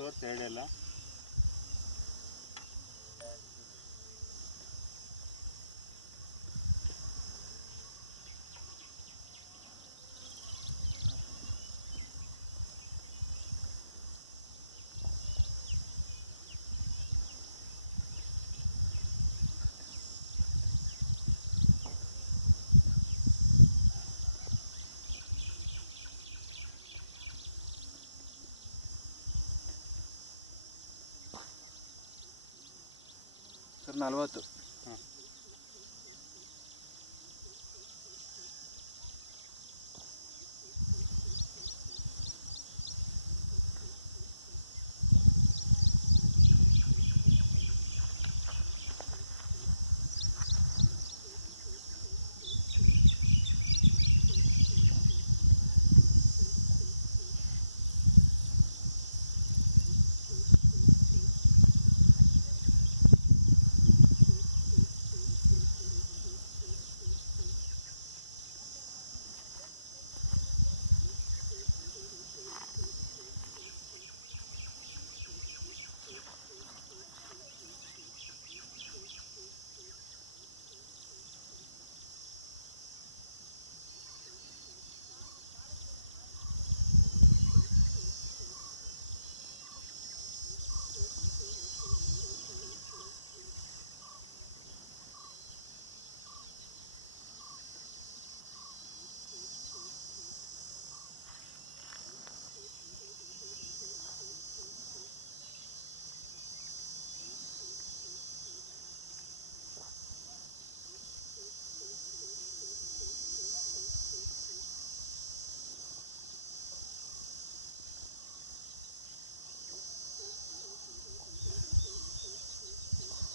ತೋರಿಸಿ ಎರಡೆಲ್ಲ ಸರ್ 40.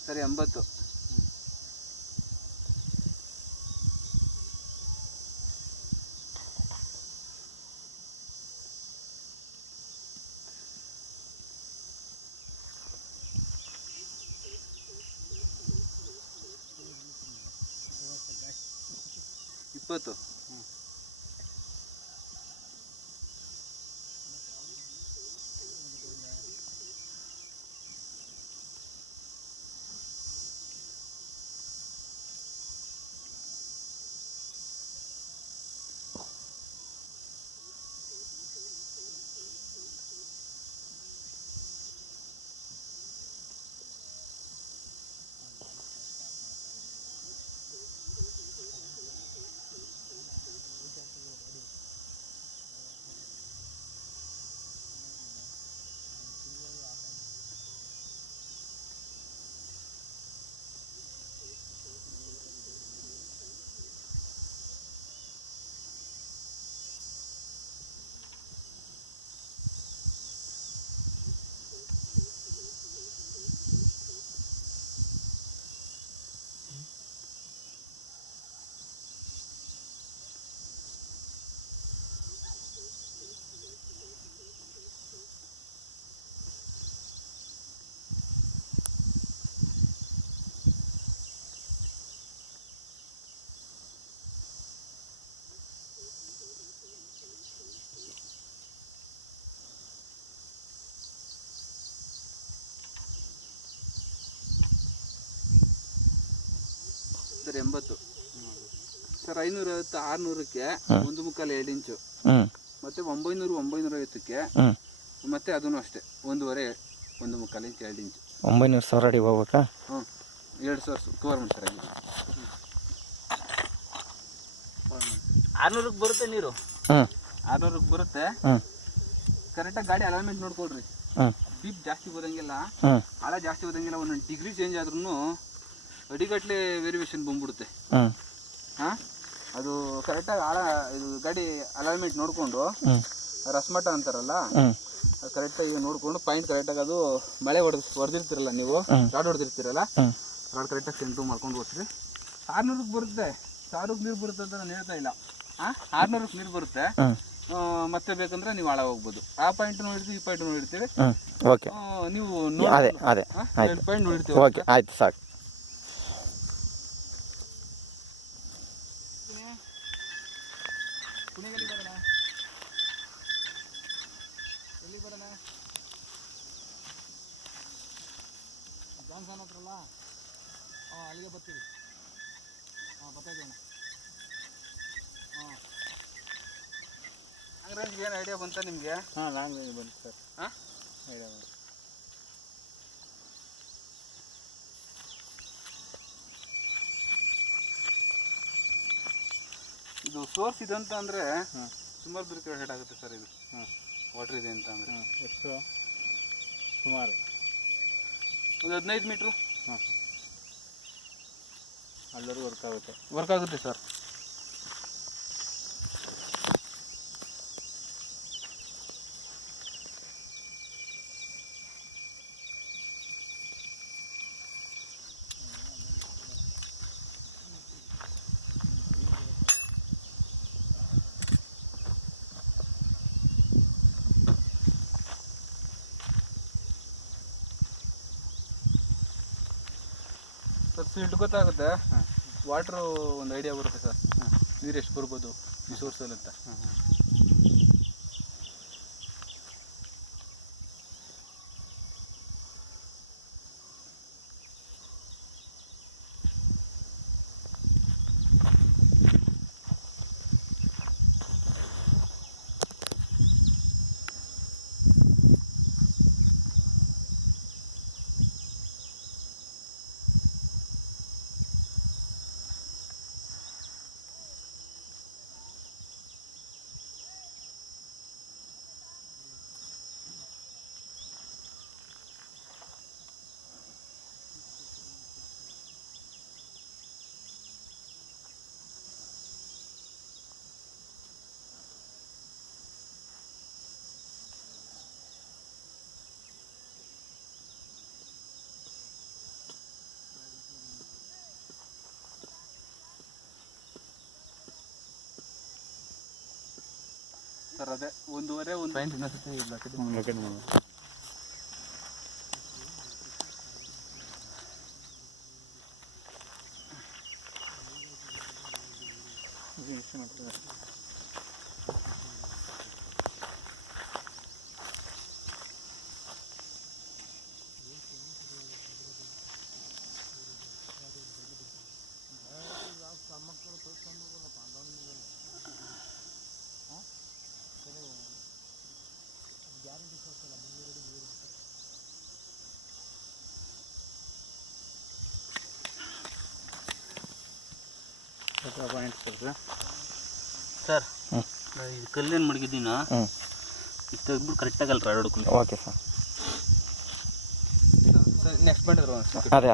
ಸರಿ 80. ಇಪ್ಪತ್ತು. ಸರ್ 80. ಸರ್ 550 600ಕ್ಕೆ 1 ಮುಕ್ಕಾಲು 2 ಇಂಚು, ಮತ್ತೆ 900 950ಕ್ಕೆ ಮತ್ತೆ ಅದನ್ನು ಅಷ್ಟೇ 1.5 1 ಮುಕ್ಕಾಲು ಇಂಚು 2 ಇಂಚು. 900 ಅಡಿ ಹೋಗ್ಬೇಕಾ? 2,000 ಕವರ್ ಮಾಡ್ತಾರೆ. 600ಕ್ಕೆ ಬರುತ್ತೆ ನೀರು. 600ಕ್ಕೆ ಬರುತ್ತೆ. ಕರೆಕ್ಟಾಗಿ ಗಾಡಿ ಅಲೈನ್ಮೆಂಟ್ ನೋಡ್ಕೊಳ್ರಿ. ಡೀಪ್ ಜಾಸ್ತಿ ಬರೋಂಗಿಲ್ಲ, ಆಳ ಜಾಸ್ತಿ ಬರೋಂಗಿಲ್ಲ. ಒಂದೊಂದು ಡಿಗ್ರಿ ಚೇಂಜ್ ಆದ್ರೂ ಅಡಿಗಟ್ಟಲೆ ವೇರಿಯೇಷನ್ ಬಂದ್ಬಿಡುತ್ತೆ. ಅದು ಕರೆಕ್ಟಾಗಿ ಇದು ಗಾಡಿ ಅಲೈನ್ಮೆಂಟ್ ನೋಡಿಕೊಂಡು ರಸ್ಮಟ ಅಂತಾರಲ್ಲ, ಅದು ಕರೆಕ್ಟಾಗಿ ನೋಡಿಕೊಂಡು ಪಾಯಿಂಟ್ ಕರೆಕ್ಟಾಗಿ ಅದು ಮಳೆ ಹೊಡೆದಿರ್ತೀರಲ್ಲ ನೀವು, ರಾಡ್ ಹೊಡೆದಿರ್ತೀರಲ್ಲ, ರಾಡ್ ಕರೆಕ್ಟಾಗಿ ಸೆಂಟು ಮಾಡ್ಕೊಂಡು ಹೋಗ್ತೀರಿ. 600ಕ್ಕೆ ಬರುತ್ತೆ. 1000ಕ್ಕೆ ನೀರು ಬರುತ್ತೆ ಅಂತ ನಾನು ಹೇಳ್ತಾ ಇಲ್ಲ. 600ಕ್ಕೆ ನೀರು ಬರುತ್ತೆ. ಮತ್ತೆ ಬೇಕಂದ್ರೆ ನೀವು ಆಳ ಹೋಗ್ಬೋದು. ಆ ಪಾಯಿಂಟ್ ನೋಡಿರ್ತೀವಿ, ಈ ಪಾಯಿಂಟ್ ನೋಡಿರ್ತೀವಿ. ನೀವು ಪಾಯಿಂಟ್ ನೋಡಿರ್ತೀವಿ. ಓಕೆ, ಆಯ್ತು, ಸಾಕು. ರೇಂಜ್ಗೆ ಏನು ಐಡಿಯಾ ಬಂತಾ ನಿಮಗೆ? ಹಾಂ, ಲಾಂಗ್ ರೇಂಜ್ ಬಂತು ಸರ್. ಹಾಂ, ಐಡಿಯಾ ಬಂತು. ಇದು ಸೋರ್ಸ್ ಇದೆ ಅಂತ ಅಂದರೆ ಹಾಂ, ಸುಮಾರು ದೂರ ಕಿಲೋಮೀಟರ್ ಆಗುತ್ತೆ ಸರ್. ಇದು ಹಾಂ, ವಾಟರ್ ಇದೆ ಅಂತ ಅಂದರೆ ಎಷ್ಟು ಸುಮಾರು ಒಂದು 15 ಮೀಟ್ರು. ಹಾಂ, ಅಲ್ಲರೂ ವರ್ಕ್ ಆಗುತ್ತೆ ಸರ್. ಸಿಲ್ಟ್ ಗೊತ್ತಾಗುತ್ತೆ, ವಾಟ್ರು ಒಂದು ಐಡಿಯಾ ಬರುತ್ತೆ ಸರ್. ನೀರು ಎಷ್ಟು ಬರ್ಬೋದು ಈ ಸೋರ್ಸಲ್ಲಿ ಅಂತ. ಸರ್ ಅದೇ 1.5 ಒಂದು ಪಾಯಿಂಟ್ ಇನ್ನೊಂದ್ಸತಿ ಇಲ್ಲ ಕಟಿ ಮಾಡಿ. ಪಾಯಿಂಟ್ ಸರ್, ಇದು ಕಲ್ಲೇನು ಮಡಗಿದ್ದೀನ ಇದು ತೆಗೆದ್ಬಿಟ್ಟು ಕರೆಕ್ಟಾಗಿ ಅಲ್ಲಿ ರಾಡ್ ಹೊಡ್ಕೊಳ್ಳಿ. Okay sir. ನೆಕ್ಸ್ಟ್ ಮಾಡಿದ್ರು ಅದೇ